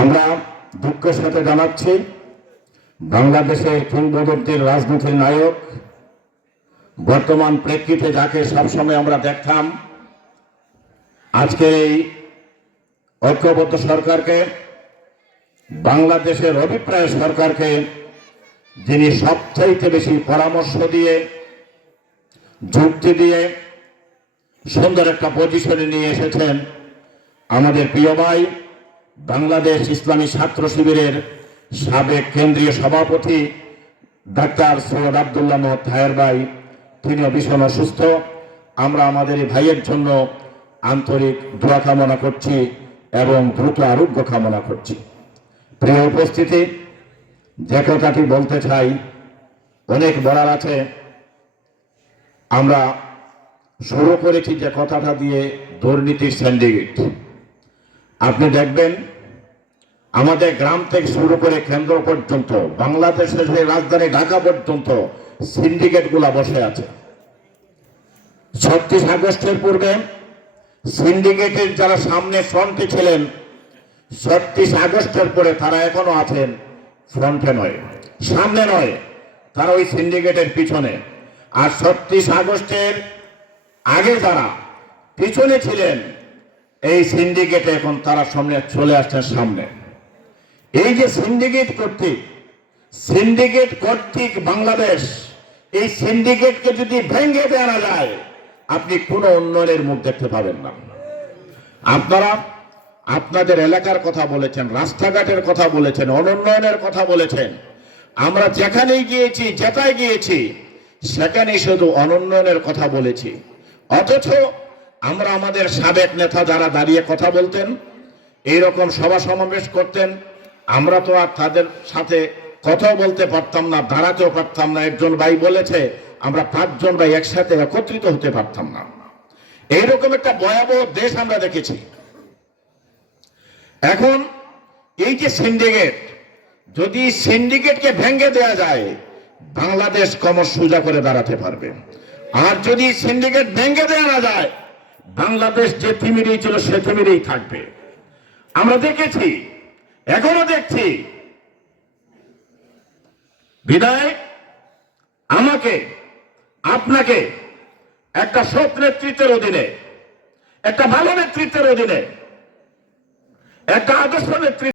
আমরা দুঃখের সাথে জানাচ্ছি, বাংলাদেশের কিংবদন্তির রাজনীতির নায়ক, বর্তমান প্রেক্ষিতে যাকে সবসময় আমরা দেখতাম, আজকে এই ঐক্যবদ্ধ সরকারকে, বাংলাদেশের অভিপ্রায় সরকারকে যিনি সবচাইতে বেশি পরামর্শ দিয়ে, যুক্তি দিয়ে সুন্দর একটা পজিশনে নিয়ে এসেছেন আমাদের প্রিয় ভাই, বাংলাদেশ ইসলামী ছাত্র শিবিরের সাবেক কেন্দ্রীয় সভাপতি ডাক্তার সৈয়দ আব্দুল্লাহ মোহাম্মদ তাহের ভাই। তিনিও ভীষণ অসুস্থ। আমরা আমাদের এই ভাইয়ের জন্য আন্তরিক দোয়া কামনা করছি এবং দ্রুত আরোগ্য কামনা করছি। প্রিয় উপস্থিতি, যে কথাটি বলতে চাই, অনেক বলার আছে। আমরা শুরু করেছি যে কথাটা দিয়ে, দুর্নীতির সিন্ডিকেট। আপনি দেখবেন আমাদের গ্রাম থেকে শুরু করে কেন্দ্র পর্যন্ত, বাংলাদেশের রাজধানী ঢাকা পর্যন্ত সিন্ডিকেটগুলো বসে আছে। 36 আগস্টের পূর্বে সিন্ডিকেটের যারা সামনে ফ্রন্টে ছিলেন, 36 আগস্টের পরে তারা এখনো আছেন ফ্রন্টে নয়, সামনে নয়, তারা ওই সিন্ডিকেটের পিছনে। আর 36 আগস্টের আগে যারা পিছনে ছিলেন এই সিন্ডিকেটে, এখন তারা সামনে চলে আসছেন সামনে। এই যে সিন্ডিকেট কর্তৃক বাংলাদেশ, এই সিন্ডিকেটকে যদি ভেঙে দেওয়া যায়, আপনি কোনো উন্নয়নের মুখ দেখতে পাবেন না। আপনারা আপনাদের এলাকার কথা বলেছেন, রাস্তাঘাটের কথা বলেছেন, অনুন্নয়নের কথা বলেছেন। আমরা যেখানেই গিয়েছি, যেটাই গিয়েছি, সেখানেই শুধু অনুন্নয়নের কথা বলেছি। অথচ আমরা আমাদের সাবেক নেতা যারা দাঁড়িয়ে কথা বলতেন, এইরকম সভা সমাবেশ করতেন, আমরা তো আর তাদের সাথে কথা বলতে পারতাম না, দাঁড়াতেও পারতাম না। একজন ভাই বলেছে আমরা 5 জন ভাই একসাথে একত্রিত হতে পারতাম না। এইরকম একটা ভয়াবহ দেশ আমরা দেখেছি। এখন এই যে সিন্ডিকেট, যদি সিন্ডিকেটকে ভেঙে দেওয়া যায়, বাংলাদেশ ক্রমশ সোজা করে দাঁড়াতে পারবে। আর যদি সিন্ডিকেট ভেঙে দেওয়া না যায়, বাংলাদেশ যে তিমিরেই ছিল সে তিমিরেই থাকবে। আমরা দেখেছি, এখনো দেখছি। বিদায় আমাকে, আপনাকে একটা সৎ নেতৃত্বের অধীনে, একটা ভালো নেতৃত্বের অধীনে, একটা আদর্শ নেতৃত্ব